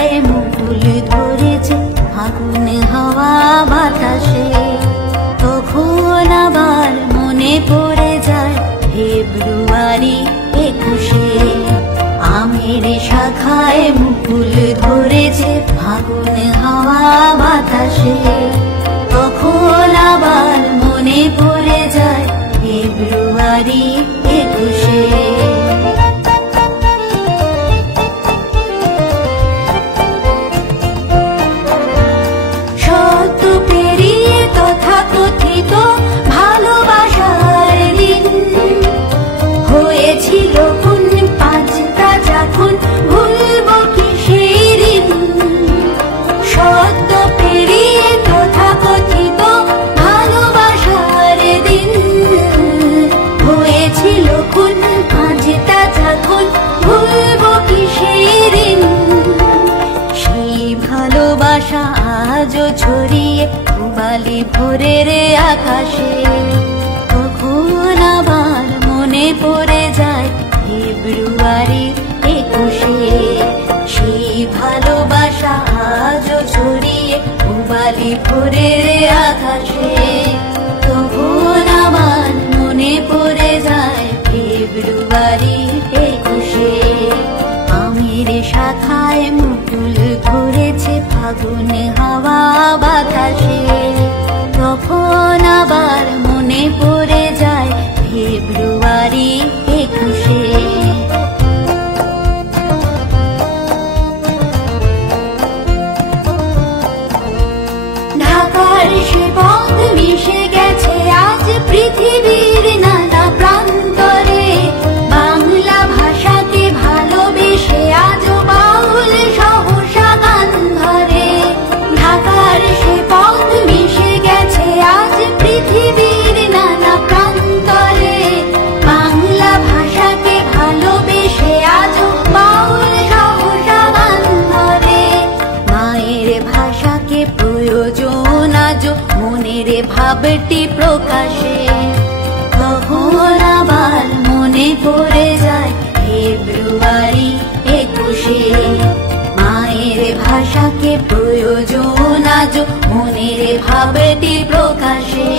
শাখায় মুকুল ধরেছে ফাগুন হাওয়া বাতাসে। তখন আবার মনে পড়ে যায় ফেব্রুয়ারি 21। আমের শাখায় মুকুল ধরেছে ফাগুন হাওয়া বাতাসে। তখন আবার মনে পড়ে যায় ফেব্রুয়ারি 21। শত পেরিয়ে তথাকথিত ভালোবাসার দিন হয়েছিল কোন পাঁচটা যখন ভুলব কি সেই দিন। শত পেরিয়ে তথাকথিত ভালোবাসার দিন হয়েছিল কোন পাঁচটা যখন ভুলব কি সেই দিন। সেই ভালোবাসা আজও ছড়িয়ে পূবালি ভোরের আকাশে। তখন আবার মনে পড়ে যায় ফেব্রুয়ারি 21। সেই ভালোবাসা আজও ছড়িয়ে পূবালি ভোরের আকাশে। তখন আবার মনে পড়ে যায় ফেব্রুয়ারি 21। আমের শাখায় মুকুল ধরেছে ফাগুন হাওয়া বাতাসে। তখন আবার মনে পড়ে যায় ফেব্রুয়ারি 21। ঢাকার সে পথ মিশে গেছে আজ পৃথিবীর নানা প্রান্তরে। বাংলা ভাষাকে ভালোবেসে আজ বাউল সহসা গান ধরে। ঢাকার সে পথ মিশে গেছে আজ পৃথিবীর নানা প্রান্তরে। বাংলা ভাষাকে ভালোবেসে আজ বাউল সহসা গান ধরে। মায়ের ভাষাকে প্রয়োজন আজ মনের ভাবটি প্রকাশে। তখন আবার মনে পড়ে যায় ফেব্রুয়ারি 21। মায়ের ভাষাকে প্রয়োজন আজ মনের ভাবটি প্রকাশে।